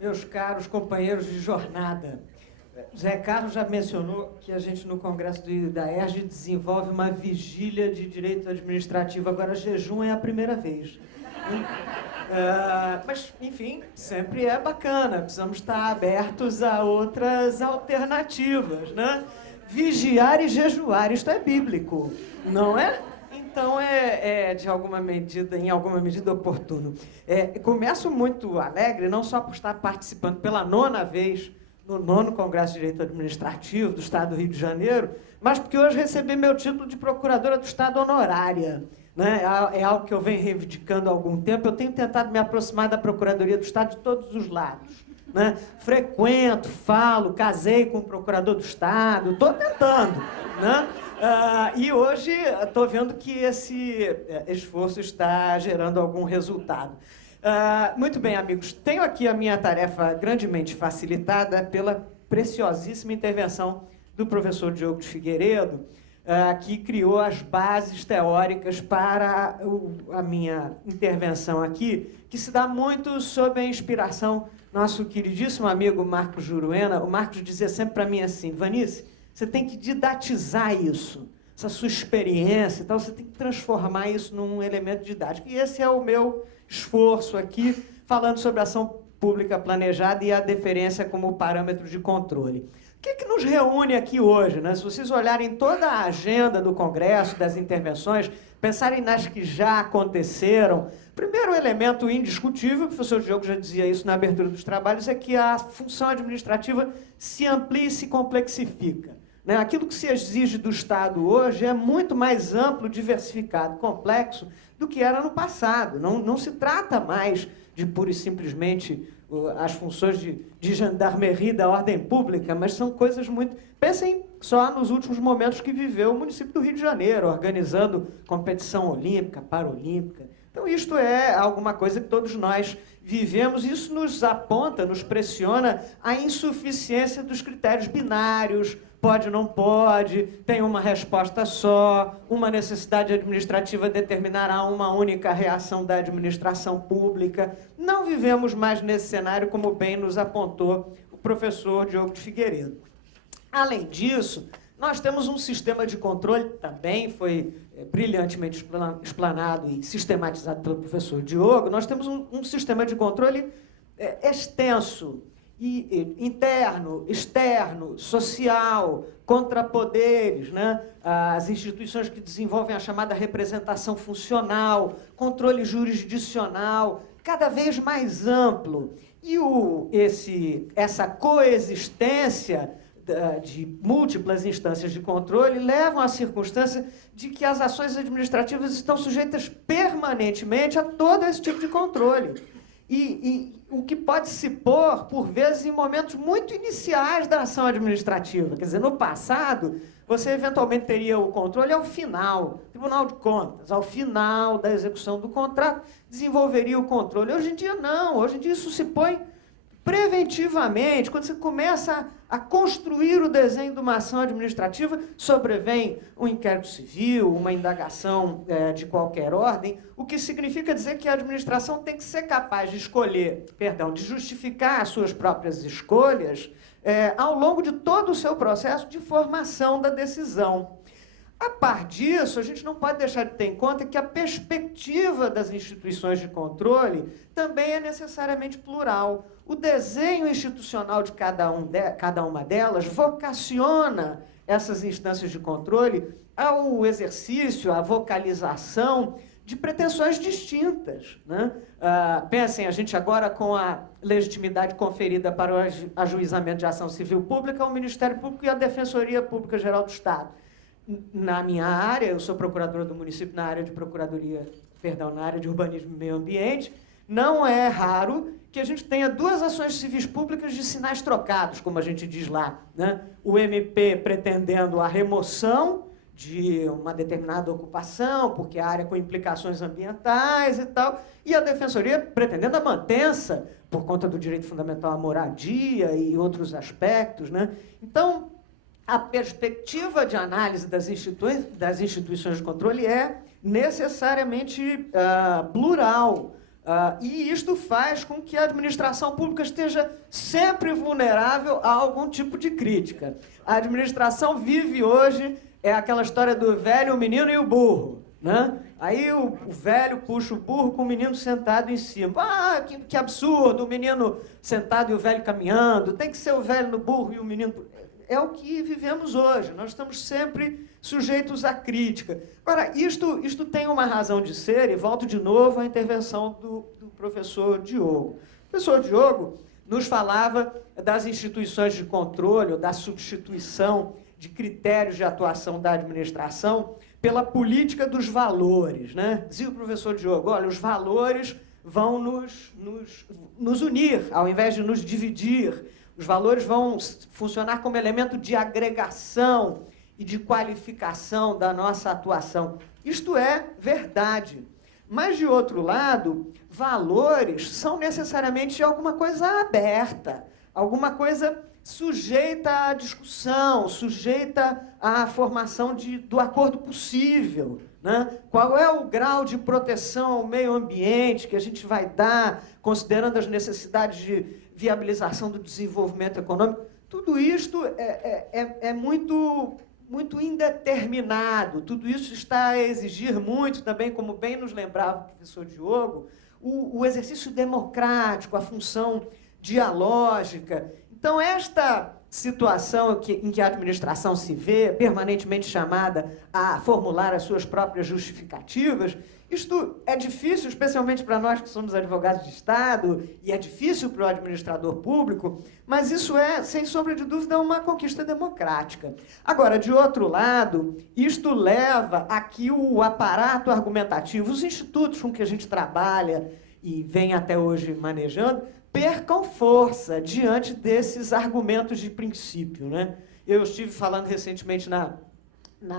Meus caros companheiros de jornada, Zé Carlos já mencionou que a gente no Congresso da ERJ desenvolve uma vigília de direito administrativo, agora jejum é a primeira vez. Mas, enfim, sempre é bacana, precisamos estar abertos a outras alternativas, né? Vigiar e jejuar, isto é bíblico, não é? Então de alguma medida, em alguma medida oportuno. Começo muito alegre, não só por estar participando pela 9ª vez no 9º Congresso de Direito Administrativo do Estado do Rio de Janeiro, mas porque hoje recebi meu título de procuradora do Estado honorária. Né? É algo que eu venho reivindicando há algum tempo. Eu tenho tentado me aproximar da Procuradoria do Estado de todos os lados. Né? Frequento, falo, casei com o procurador do Estado, estou tentando. Né? E hoje estou vendo que esse esforço está gerando algum resultado. Muito bem, amigos. Tenho aqui a minha tarefa grandemente facilitada pela preciosíssima intervenção do professor Diogo de Figueiredo, que criou as bases teóricas para a minha intervenção aqui, que se dá muito sob a inspiração do nosso queridíssimo amigo Marcos Juruena. O Marcos dizia sempre para mim assim: Vanice, você tem que didatizar isso, essa sua experiência e tal, você tem que transformar isso num elemento didático. E esse é o meu esforço aqui, falando sobre a ação pública planejada e a deferência como parâmetro de controle. O que nos reúne aqui hoje, né? Se vocês olharem toda a agenda do Congresso, das intervenções, pensarem nas que já aconteceram, primeiro elemento indiscutível, o professor Diogo já dizia isso na abertura dos trabalhos, é que a função administrativa se amplia e se complexifica. Né? Aquilo que se exige do Estado hoje é muito mais amplo, diversificado, complexo do que era no passado. Não se trata mais de pura e simplesmente as funções de gendarmerie da ordem pública, mas são coisas muito... Pensem só nos últimos momentos que viveu o município do Rio de Janeiro, organizando competição olímpica, paralímpica. Então, isto é alguma coisa que todos nós vivemos, e isso nos aponta, nos pressiona a insuficiência dos critérios binários, pode ou não pode, tem uma resposta só, uma necessidade administrativa determinará uma única reação da administração pública. Não vivemos mais nesse cenário, como bem nos apontou o professor Diogo de Figueiredo. Além disso, nós temos um sistema de controle, também foi brilhantemente explanado e sistematizado pelo professor Diogo, nós temos um sistema de controle extenso, e interno, externo, social, contra poderes, né? As instituições que desenvolvem a chamada representação funcional, controle jurisdicional, cada vez mais amplo. E essa coexistência de múltiplas instâncias de controle levam à circunstância de que as ações administrativas estão sujeitas permanentemente a todo esse tipo de controle. E o que pode se pôr, por vezes, em momentos muito iniciais da ação administrativa. Quer dizer, no passado, você eventualmente teria o controle ao final, Tribunal de Contas, ao final da execução do contrato, desenvolveria o controle. Hoje em dia, não. Hoje em dia, isso se põe preventivamente. Quando você começa a construir o desenho de uma ação administrativa, sobrevém um inquérito civil, uma indagação de qualquer ordem, o que significa dizer que a administração tem que ser capaz de de justificar as suas próprias escolhas ao longo de todo o seu processo de formação da decisão. A par disso, a gente não pode deixar de ter em conta que a perspectiva das instituições de controle também é necessariamente plural. O desenho institucional de cada uma delas vocaciona essas instâncias de controle ao exercício, à vocalização de pretensões distintas. Né? Pensem, a gente agora com a legitimidade conferida para o ajuizamento de ação civil pública ao Ministério Público e à Defensoria Pública Geral do Estado. Na minha área, eu sou procuradora do município na área de urbanismo e meio ambiente, não é raro que a gente tenha duas ações civis públicas de sinais trocados, como a gente diz lá, né? O MP pretendendo a remoção de uma determinada ocupação, porque a área com implicações ambientais e tal, e a Defensoria pretendendo a mantença, por conta do direito fundamental à moradia e outros aspectos, né? Então, a perspectiva de análise das instituições de controle é necessariamente plural. E isto faz com que a administração pública esteja sempre vulnerável a algum tipo de crítica. A administração vive hoje, é aquela história do velho, o menino e o burro, né? Aí o velho puxa o burro com o menino sentado em cima. Ah, que absurdo, o menino sentado e o velho caminhando. Tem que ser o velho no burro e o menino... É o que vivemos hoje. Nós estamos sempre sujeitos à crítica. Agora, isto tem uma razão de ser, e volto de novo à intervenção do professor Diogo. O professor Diogo nos falava das instituições de controle, ou da substituição de critérios de atuação da administração pela política dos valores, né? Dizia o professor Diogo, olha, os valores vão nos unir, ao invés de nos dividir. Os valores vão funcionar como elemento de agregação e de qualificação da nossa atuação. Isto é verdade. Mas, de outro lado, valores são necessariamente alguma coisa aberta, alguma coisa sujeita à discussão, sujeita à formação do acordo possível, né? Qual é o grau de proteção ao meio ambiente que a gente vai dar, considerando as necessidades de viabilização do desenvolvimento econômico? Tudo isto é muito indeterminado, tudo isso está a exigir muito também, como bem nos lembrava o professor Diogo, o exercício democrático, a função dialógica. Então, esta situação em que a administração se vê permanentemente chamada a formular as suas próprias justificativas, isto é difícil, especialmente para nós que somos advogados de Estado, e é difícil para o administrador público, mas isso é, sem sombra de dúvida, uma conquista democrática. Agora, de outro lado, isto leva a que o aparato argumentativo, os institutos com que a gente trabalha e vem até hoje manejando, percam força diante desses argumentos de princípio, né? Eu estive falando recentemente na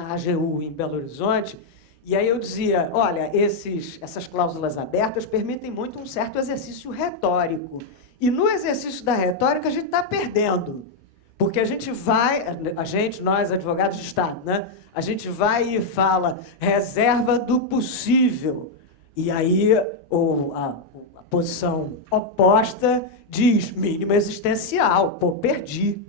AGU em Belo Horizonte, e aí eu dizia, olha, essas cláusulas abertas permitem muito um certo exercício retórico. E no exercício da retórica a gente está perdendo. Porque nós advogados de Estado, né? A gente vai e fala reserva do possível. E aí a posição oposta diz mínimo existencial, pô, perdi.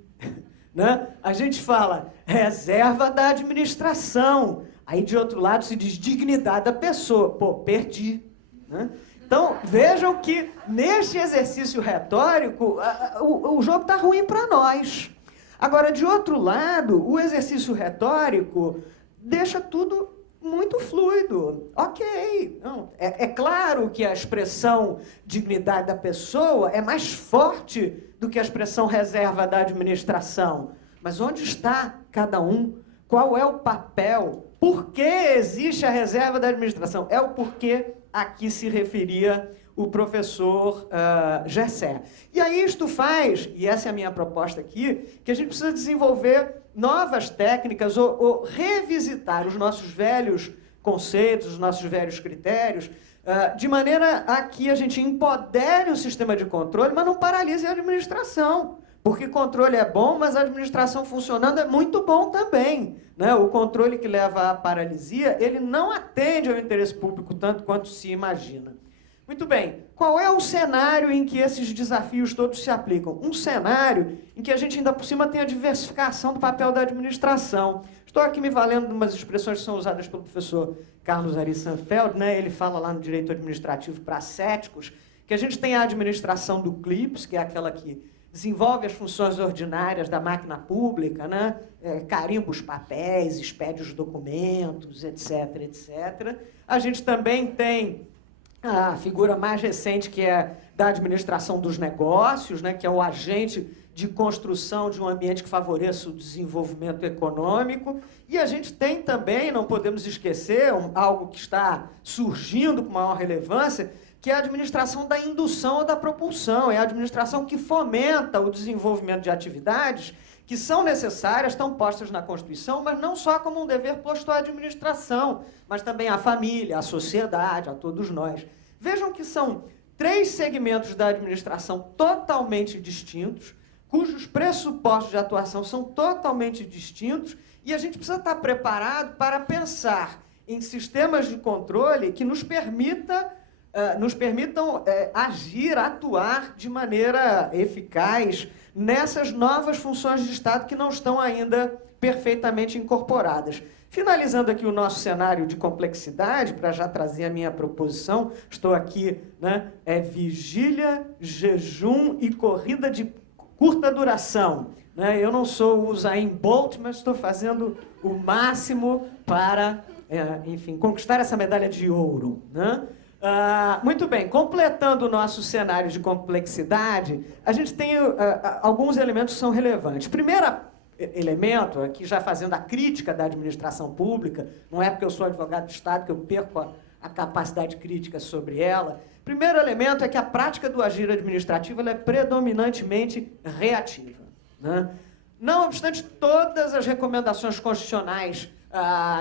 Né? A gente fala reserva da administração. Aí, de outro lado, se diz dignidade da pessoa. Pô, perdi. Né? Então, vejam que, neste exercício retórico, o jogo está ruim para nós. Agora, de outro lado, o exercício retórico deixa tudo muito fluido. Ok. Não, é claro que a expressão dignidade da pessoa é mais forte do que a expressão reserva da administração. Mas onde está cada um? Qual é o papel? Por que existe a reserva da administração? É o porquê a que se referia o professor Gessé. E aí isto faz, e essa é a minha proposta aqui, que a gente precisa desenvolver novas técnicas ou revisitar os nossos velhos conceitos, os nossos velhos critérios, de maneira a que a gente empodere o sistema de controle, mas não paralise a administração. Porque controle é bom, mas a administração funcionando é muito bom também. Né? O controle que leva à paralisia, ele não atende ao interesse público tanto quanto se imagina. Muito bem, qual é o cenário em que esses desafios todos se aplicam? Um cenário em que a gente ainda por cima tem a diversificação do papel da administração. Estou aqui me valendo de umas expressões que são usadas pelo professor Carlos Ari Sanfeld, né? Ele fala lá no direito administrativo para céticos, que a gente tem a administração do CLIPS, que é aquela que desenvolve as funções ordinárias da máquina pública, né? Carimba os papéis, expede os documentos, etc, etc. A gente também tem a figura mais recente, que é da administração dos negócios, né? Que é o agente de construção de um ambiente que favoreça o desenvolvimento econômico. E a gente tem também, não podemos esquecer, algo que está surgindo com maior relevância, que é a administração da indução ou da propulsão, é a administração que fomenta o desenvolvimento de atividades que são necessárias, estão postas na Constituição, mas não só como um dever posto à administração, mas também à família, à sociedade, a todos nós. Vejam que são 3 segmentos da administração totalmente distintos, cujos pressupostos de atuação são totalmente distintos, e a gente precisa estar preparado para pensar em sistemas de controle que nos permita nos permitam agir, atuar de maneira eficaz nessas novas funções de Estado que não estão ainda perfeitamente incorporadas. Finalizando aqui o nosso cenário de complexidade, para já trazer a minha proposição, estou aqui, né, vigília, jejum e corrida de curta duração. Né? Eu não sou o Usain Bolt, mas estou fazendo o máximo para, enfim, conquistar essa medalha de ouro. Né? Muito bem, completando o nosso cenário de complexidade, a gente tem alguns elementos que são relevantes. Primeiro elemento, aqui já fazendo a crítica da administração pública, não é porque eu sou advogado de Estado que eu perco a capacidade crítica sobre ela. Primeiro elemento é que a prática do agir administrativo ela é predominantemente reativa. Né? Não obstante todas as recomendações constitucionais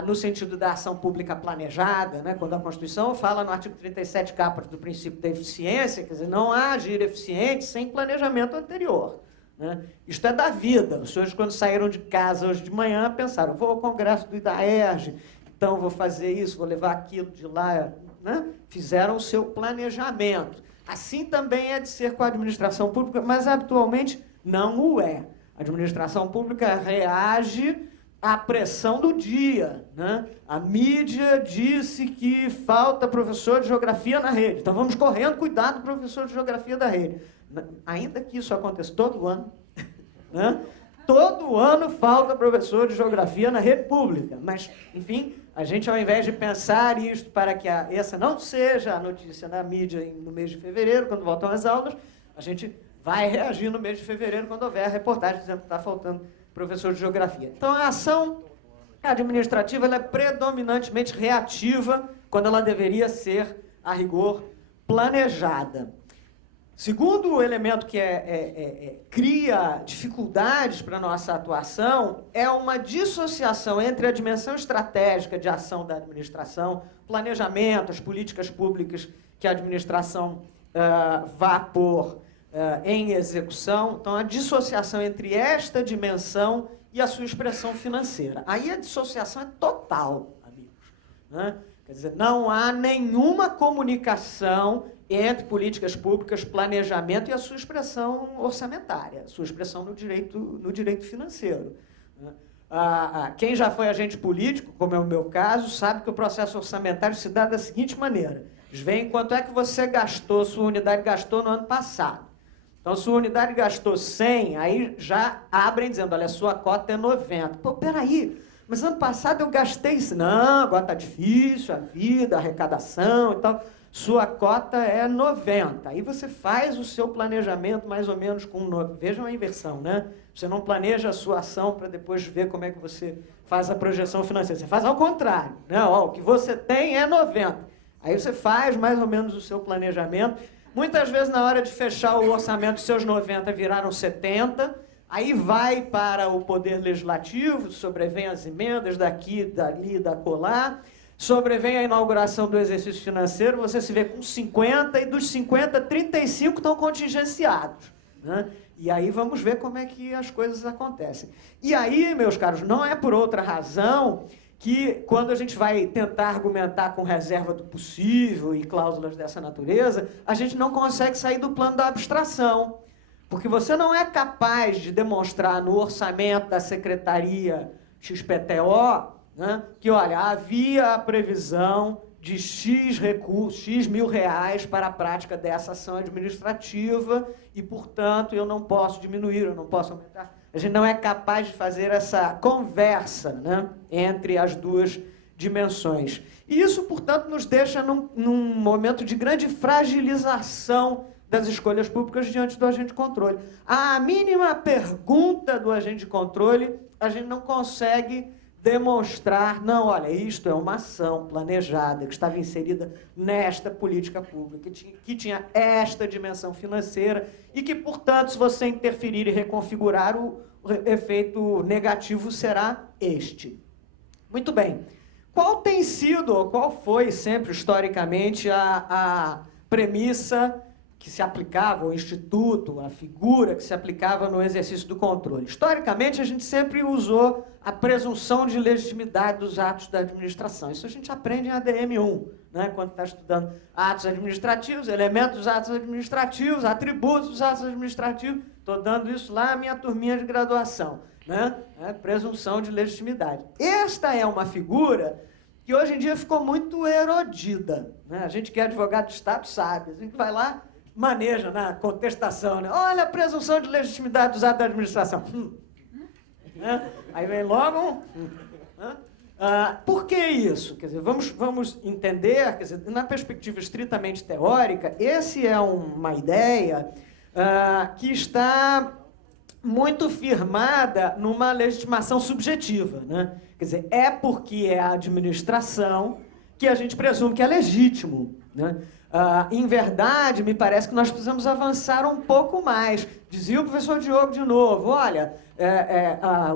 no sentido da ação pública planejada, né? Quando a Constituição fala no artigo 37 caput do princípio da eficiência, quer dizer, não há agir eficiente sem planejamento anterior. Né? Isto é da vida. Os senhores, quando saíram de casa hoje de manhã, pensaram, vou ao congresso do IDAERJ, então vou fazer isso, vou levar aquilo de lá. Né? Fizeram o seu planejamento. Assim também é de ser com a administração pública, mas habitualmente não o é. A administração pública reage à pressão do dia. Né? A mídia disse que falta professor de geografia na rede, então vamos correndo cuidar do professor de geografia da rede. Ainda que isso aconteça todo ano, né? Todo ano falta professor de geografia na rede pública, mas, enfim, a gente, ao invés de pensar isto para que essa não seja a notícia na mídia no mês de fevereiro, quando voltam as aulas, a gente vai reagir no mês de fevereiro, quando houver a reportagem dizendo que está faltando professor de geografia. Então, a ação administrativa ela é predominantemente reativa, quando ela deveria ser, a rigor, planejada. Segundo elemento que cria dificuldades para a nossa atuação é uma dissociação entre a dimensão estratégica de ação da administração, planejamento, as políticas públicas que a administração vá pôr em execução. Então, a dissociação entre esta dimensão e a sua expressão financeira. Aí a dissociação é total, amigos. Né? Quer dizer, não há nenhuma comunicação entre políticas públicas, planejamento e a sua expressão orçamentária, a sua expressão no direito financeiro. Quem já foi agente político, como é o meu caso, sabe que o processo orçamentário se dá da seguinte maneira. Eles veem quanto é que você gastou, sua unidade gastou no ano passado. Então, sua unidade gastou 100, aí já abrem dizendo, olha, a sua cota é 90. Pô, peraí, mas ano passado eu gastei isso. Não, agora está difícil, a vida, a arrecadação e tal. Sua cota é 90. Aí você faz o seu planejamento mais ou menos com... Vejam a inversão, né? Você não planeja a sua ação para depois ver como é que você faz a projeção financeira. Você faz ao contrário. Né? Ó, o que você tem é 90. Aí você faz mais ou menos o seu planejamento. Muitas vezes, na hora de fechar o orçamento, seus 90 viraram 70. Aí vai para o Poder Legislativo, sobrevém as emendas daqui, dali, da colar. Sobrevém a inauguração do exercício financeiro, você se vê com 50, e dos 50, 35 estão contingenciados. Né? E aí vamos ver como é que as coisas acontecem. E aí, meus caros, não é por outra razão que, quando a gente vai tentar argumentar com reserva do possível e cláusulas dessa natureza, a gente não consegue sair do plano da abstração. Porque você não é capaz de demonstrar no orçamento da Secretaria XPTO, né, que, olha, havia a previsão de X recursos, X mil reais para a prática dessa ação administrativa e, portanto, eu não posso diminuir, eu não posso aumentar. A gente não é capaz de fazer essa conversa, né, entre as duas dimensões. E isso, portanto, nos deixa num momento de grande fragilização das escolhas públicas diante do agente de controle. A mínima pergunta do agente de controle, a gente não consegue demonstrar, não, olha, isto é uma ação planejada, que estava inserida nesta política pública, que tinha esta dimensão financeira e que, portanto, se você interferir e reconfigurar, o efeito negativo será este. Muito bem. Qual tem sido, ou qual foi sempre, historicamente, a premissa que se aplicava, o instituto, a figura que se aplicava no exercício do controle. Historicamente, a gente sempre usou a presunção de legitimidade dos atos da administração. Isso a gente aprende em ADM 1, né? Quando está estudando atos administrativos, elementos dos atos administrativos, atributos dos atos administrativos. Estou dando isso lá na minha turminha de graduação, né? Presunção de legitimidade. Esta é uma figura que hoje em dia ficou muito erodida, né? A gente que é advogado de Estado sabe. A gente vai lá, maneja na contestação, né? Olha a presunção de legitimidade dos atos da administração. Né? Aí vem logo por que isso? Quer dizer, vamos entender, quer dizer, na perspectiva estritamente teórica, esse é uma ideia que está muito firmada numa legitimação subjetiva, né? Quer dizer, é porque é a administração que a gente presume que é legítimo, né? Em verdade, me parece que nós precisamos avançar um pouco mais. Dizia o professor Diogo de novo, olha,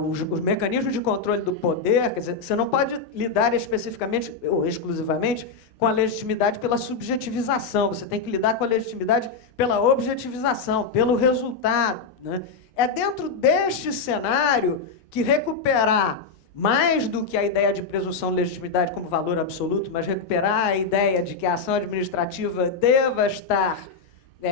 os mecanismos de controle do poder, quer dizer, você não pode lidar especificamente ou exclusivamente com a legitimidade pela subjetivização, você tem que lidar com a legitimidade pela objetivização, pelo resultado, né? É dentro deste cenário que recuperar mais do que a ideia de presunção de legitimidade como valor absoluto, mas recuperar a ideia de que a ação administrativa deva estar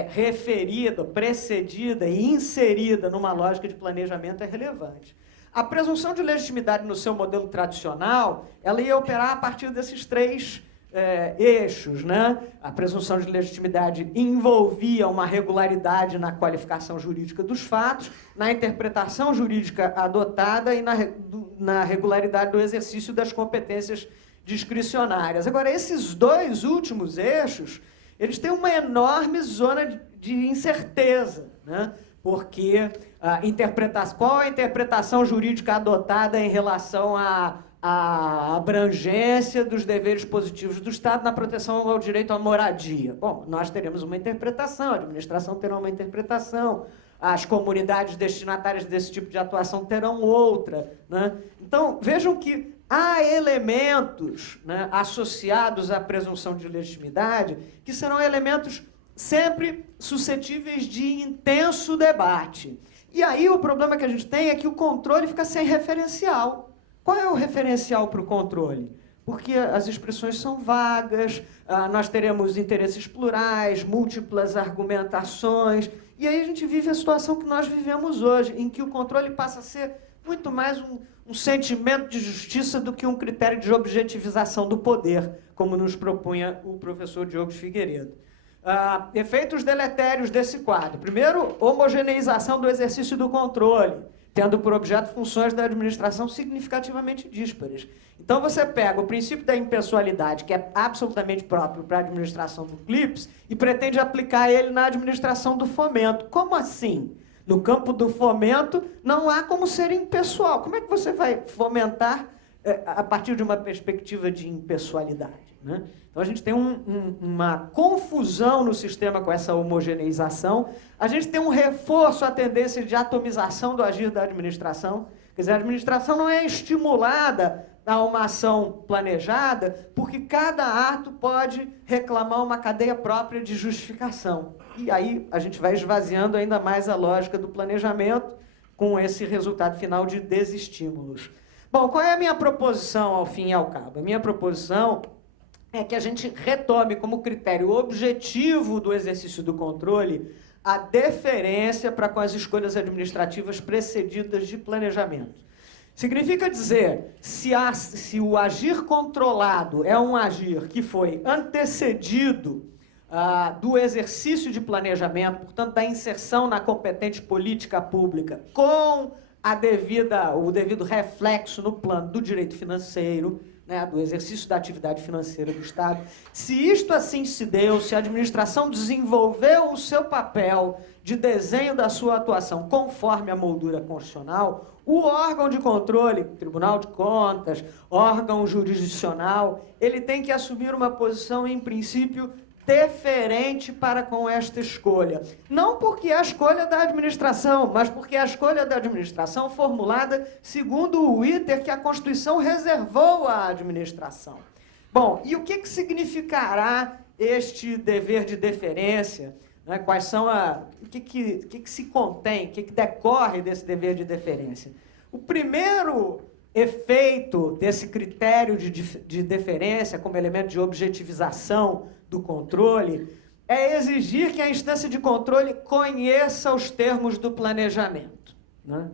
referida, precedida e inserida numa lógica de planejamento é relevante. A presunção de legitimidade no seu modelo tradicional, ela ia operar a partir desses três eixos, né? A presunção de legitimidade envolvia uma regularidade na qualificação jurídica dos fatos, na interpretação jurídica adotada e na regularidade do exercício das competências discricionárias. Agora, esses dois últimos eixos, eles têm uma enorme zona de incerteza, né? Porque qual a interpretação jurídica adotada em relação à abrangência dos deveres positivos do Estado na proteção ao direito à moradia? Bom, nós teremos uma interpretação, a administração terá uma interpretação, as comunidades destinatárias desse tipo de atuação terão outra, né? Então, vejam que há elementos, né, associados à presunção de legitimidade que serão elementos sempre suscetíveis de intenso debate. E aí o problema que a gente tem é que o controle fica sem referencial. Qual é o referencial para o controle? Porque as expressões são vagas, nós teremos interesses plurais, múltiplas argumentações, e aí a gente vive a situação que nós vivemos hoje, em que o controle passa a ser muito mais um sentimento de justiça do que um critério de objetivização do poder, como nos propunha o professor Diogo de Figueiredo. Efeitos deletérios desse quadro. Primeiro, homogeneização do exercício do controle, tendo por objeto funções da administração significativamente díspares. Então, você pega o princípio da impessoalidade, que é absolutamente próprio para a administração do CLIPS, e pretende aplicar ele na administração do fomento. Como assim? No campo do fomento, não há como ser impessoal. Como é que você vai fomentar a partir de uma perspectiva de impessoalidade, né? Então, a gente tem uma confusão no sistema com essa homogeneização. A gente tem um reforço à tendência de atomização do agir da administração. Quer dizer, a administração não é estimulada a uma ação planejada, porque cada ato pode reclamar uma cadeia própria de justificação. E aí a gente vai esvaziando ainda mais a lógica do planejamento com esse resultado final de desestímulos. Bom, qual é a minha proposição ao fim e ao cabo? A minha proposição é que a gente retome como critério objetivo do exercício do controle a deferência para com as escolhas administrativas precedidas de planejamento. Significa dizer, se o agir controlado é um agir que foi antecedido do exercício de planejamento, portanto, da inserção na competente política pública, com o devido reflexo no plano do direito financeiro, né, do exercício da atividade financeira do Estado. Se isto assim se deu, se a administração desenvolveu o seu papel de desenho da sua atuação conforme a moldura constitucional, o órgão de controle, Tribunal de Contas, órgão jurisdicional, ele tem que assumir uma posição, em princípio, deferente para com esta escolha. Não porque é a escolha da administração, mas porque é a escolha da administração formulada segundo o iter que a Constituição reservou à administração. Bom, e o que significará este dever de deferência Né? Quais são o que se contém, o que decorre desse dever de deferência? O primeiro efeito desse critério de deferência como elemento de objetivização do controle é exigir que a instância de controle conheça os termos do planejamento. Né?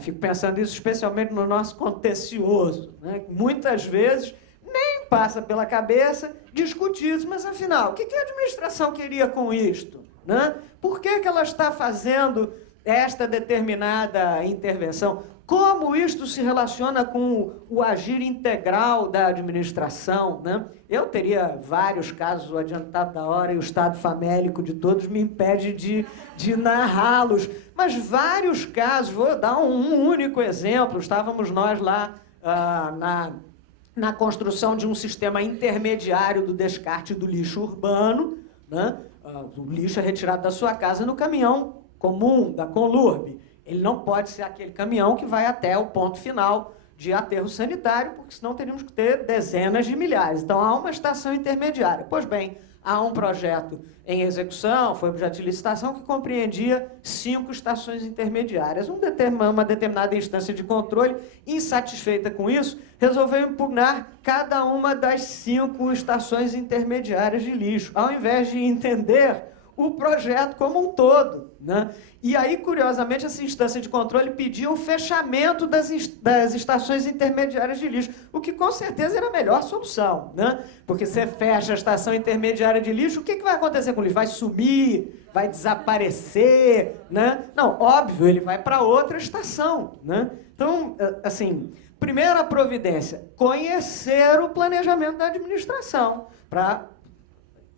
Fico pensando isso especialmente no nosso contencioso. Né? Muitas vezes nem passa pela cabeça discutir isso, mas afinal, o que a administração queria com isto? Né? Por que ela está fazendo esta determinada intervenção? Como isto se relaciona com o agir integral da administração? Né? Eu teria vários casos, o adiantado da hora e o estado famélico de todos me impede de narrá-los, mas vários casos, vou dar um único exemplo. Estávamos nós lá na construção de um sistema intermediário do descarte do lixo urbano, né? O lixo é retirado da sua casa no caminhão comum, da Conlurb. Ele não pode ser aquele caminhão que vai até o ponto final de aterro sanitário, porque senão teríamos que ter dezenas de milhares. Então, há uma estação intermediária. Pois bem, há um projeto em execução, foi objeto de licitação, que compreendia 5 estações intermediárias. Uma determinada instância de controle, insatisfeita com isso, resolveu impugnar cada uma das 5 estações intermediárias de lixo, ao invés de entender o projeto como um todo. Né? E aí, curiosamente, essa instância de controle pediu o fechamento das estações intermediárias de lixo, o que com certeza era a melhor solução. Né? Porque você fecha a estação intermediária de lixo, o que vai acontecer com o lixo? Vai sumir? Vai desaparecer? Né? Não, óbvio, ele vai para outra estação. Né? Então, assim, primeira providência, conhecer o planejamento da administração, para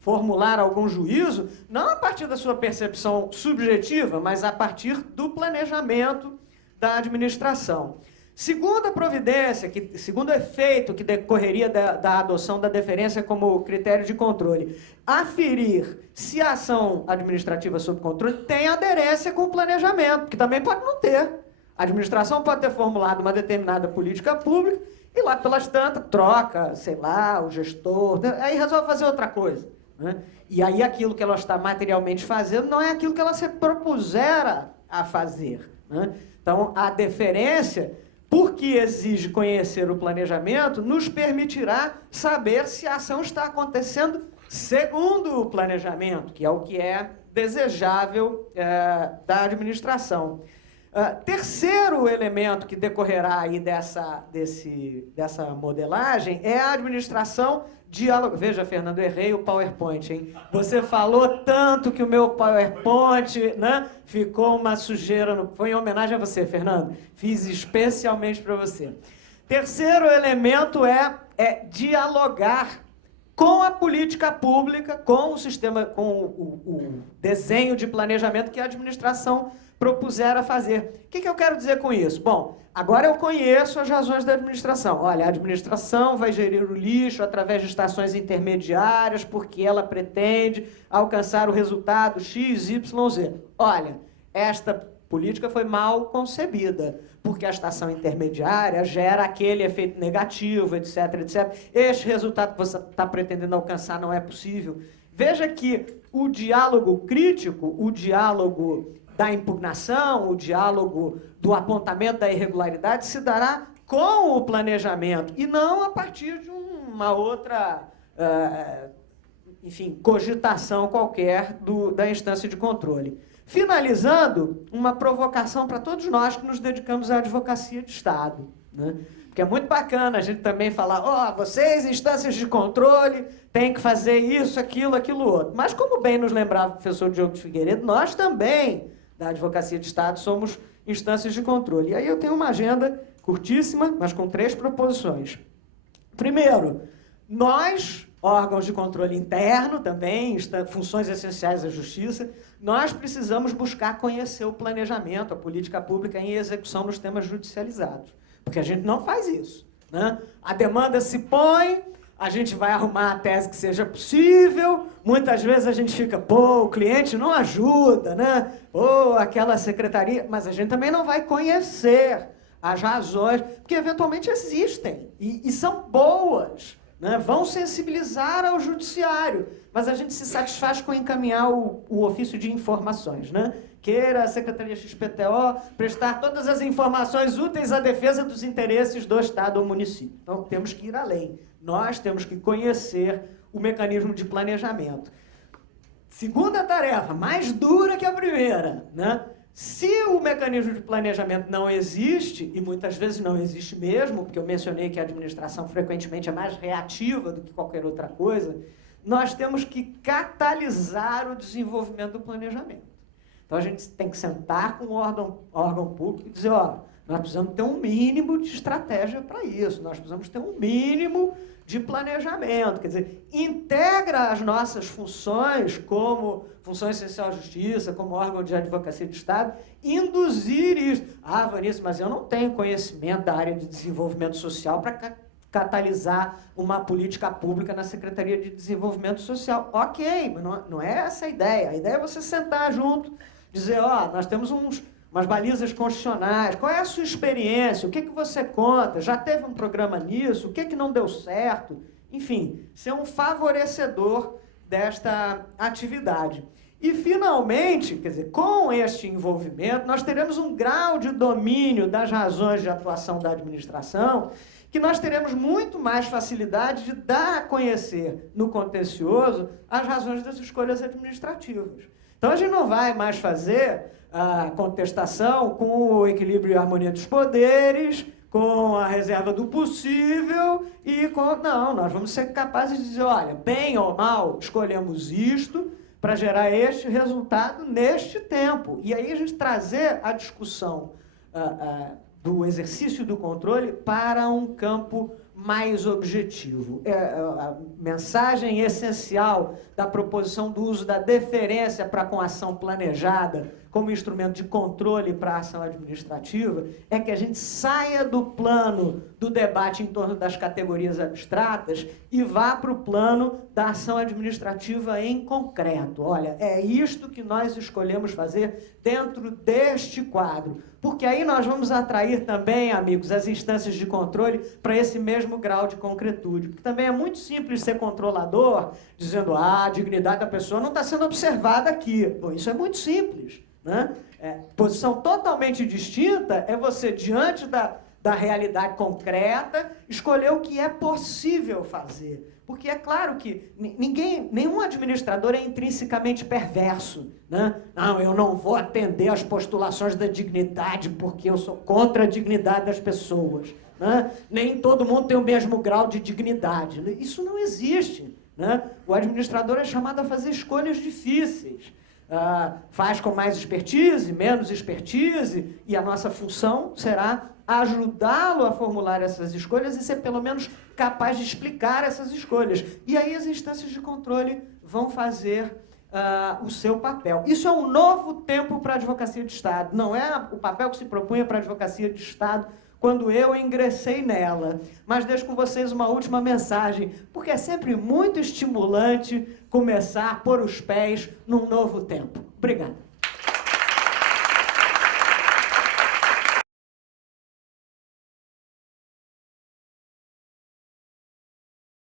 formular algum juízo, não a partir da sua percepção subjetiva, mas a partir do planejamento da administração. Segunda providência, segundo efeito que decorreria da adoção da deferência como critério de controle, aferir se a ação administrativa sob controle tem aderência com o planejamento, que também pode não ter. A administração pode ter formulado uma determinada política pública e lá pelas tantas troca, sei lá, o gestor, aí resolve fazer outra coisa. Né? E aí aquilo que ela está materialmente fazendo não é aquilo que ela se propusera a fazer. Né? Então, a deferência, porque exige conhecer o planejamento, nos permitirá saber se a ação está acontecendo segundo o planejamento, que é o que é desejável da administração. Terceiro elemento que decorrerá aí dessa modelagem é a administração diálogo. Veja, Fernando, errei o PowerPoint, hein? Você falou tanto que o meu PowerPoint, né, ficou uma sujeira. Foi em homenagem a você, Fernando. Fiz especialmente para você. Terceiro elemento é dialogar com a política pública, com o sistema, com o desenho de planejamento que a administração propusera fazer. O que eu quero dizer com isso? Bom, agora eu conheço as razões da administração. Olha, a administração vai gerir o lixo através de estações intermediárias porque ela pretende alcançar o resultado X, Y, Z. Olha, esta política foi mal concebida, porque a estação intermediária gera aquele efeito negativo, etc, etc. Este resultado que você está pretendendo alcançar não é possível. Veja que o diálogo crítico, o diálogo da impugnação, o diálogo do apontamento da irregularidade se dará com o planejamento e não a partir de uma outra, enfim, cogitação qualquer da instância de controle. Finalizando, uma provocação para todos nós que nos dedicamos à advocacia de Estado, né? Porque é muito bacana a gente também falar, vocês, instâncias de controle, têm que fazer isso, aquilo, aquilo outro. Mas como bem nos lembrava o professor Diogo de Figueiredo, nós também, da Advocacia de Estado, somos instâncias de controle. E aí eu tenho uma agenda curtíssima, mas com 3 proposições. Primeiro, nós, órgãos de controle interno também, funções essenciais da justiça, nós precisamos buscar conhecer o planejamento, a política pública em execução nos temas judicializados. Porque a gente não faz isso. Né? A demanda se põe, a gente vai arrumar a tese que seja possível, muitas vezes a gente fica, o cliente não ajuda, né? Aquela secretaria, mas a gente também não vai conhecer as razões, porque eventualmente existem, e são boas né? Vão sensibilizar ao judiciário, mas a gente se satisfaz com encaminhar o ofício de informações, né? Queira a Secretaria XPTO prestar todas as informações úteis à defesa dos interesses do Estado ou município. Então, temos que ir além. Nós temos que conhecer o mecanismo de planejamento. Segunda tarefa, mais dura que a primeira, né? Se o mecanismo de planejamento não existe, e muitas vezes não existe mesmo, porque eu mencionei que a administração frequentemente é mais reativa do que qualquer outra coisa, nós temos que catalisar o desenvolvimento do planejamento. Então, a gente tem que sentar com o órgão público e dizer, ó, nós precisamos ter um mínimo de estratégia para isso, nós precisamos ter um mínimo de planejamento, quer dizer, integra as nossas funções como função essencial de justiça, como órgão de advocacia de Estado, induzir isso. Ah, Vanessa, mas eu não tenho conhecimento da área de desenvolvimento social para catalisar uma política pública na Secretaria de Desenvolvimento Social. Ok, mas não é essa a ideia. A ideia é você sentar junto, dizer, ó, nós temos umas balizas constitucionais, qual é a sua experiência, o que você conta, já teve um programa nisso, o que não deu certo, enfim, ser um favorecedor desta atividade. E, finalmente, quer dizer, com este envolvimento, nós teremos um grau de domínio das razões de atuação da administração que nós teremos muito mais facilidade de dar a conhecer no contencioso as razões das escolhas administrativas. Então, a gente não vai mais fazer a contestação com o equilíbrio e a harmonia dos poderes, com a reserva do possível e com... Não, nós vamos ser capazes de dizer, olha, bem ou mal, escolhemos isto para gerar este resultado neste tempo. E aí a gente trazer a discussão do exercício do controle para um campo mais objetivo. A mensagem essencial da proposição do uso da deferência para com a ação planejada como instrumento de controle para a ação administrativa é que a gente saia do plano do debate em torno das categorias abstratas e vá para o plano da ação administrativa em concreto. Olha, é isto que nós escolhemos fazer dentro deste quadro, porque aí nós vamos atrair também, amigos, as instâncias de controle para esse mesmo grau de concretude, porque também é muito simples ser controlador dizendo, a dignidade da pessoa não está sendo observada aqui. Bom, isso é muito simples, né? Posição totalmente distinta é você, diante da realidade concreta, escolher o que é possível fazer. Porque é claro que nenhum administrador é intrinsecamente perverso, né? Não, eu não vou atender às postulações da dignidade porque eu sou contra a dignidade das pessoas, né? Nem todo mundo tem o mesmo grau de dignidade. Isso não existe, né? O administrador é chamado a fazer escolhas difíceis. Faz com mais expertise, menos expertise, e a nossa função será ajudá-lo a formular essas escolhas e ser pelo menos capaz de explicar essas escolhas. E aí as instâncias de controle vão fazer o seu papel. Isso é um novo tempo para a advocacia de Estado. Não é o papel que se propunha para a advocacia de Estado quando eu ingressei nela. Mas deixo com vocês uma última mensagem, porque é sempre muito estimulante começar a pôr os pés num novo tempo. Obrigado.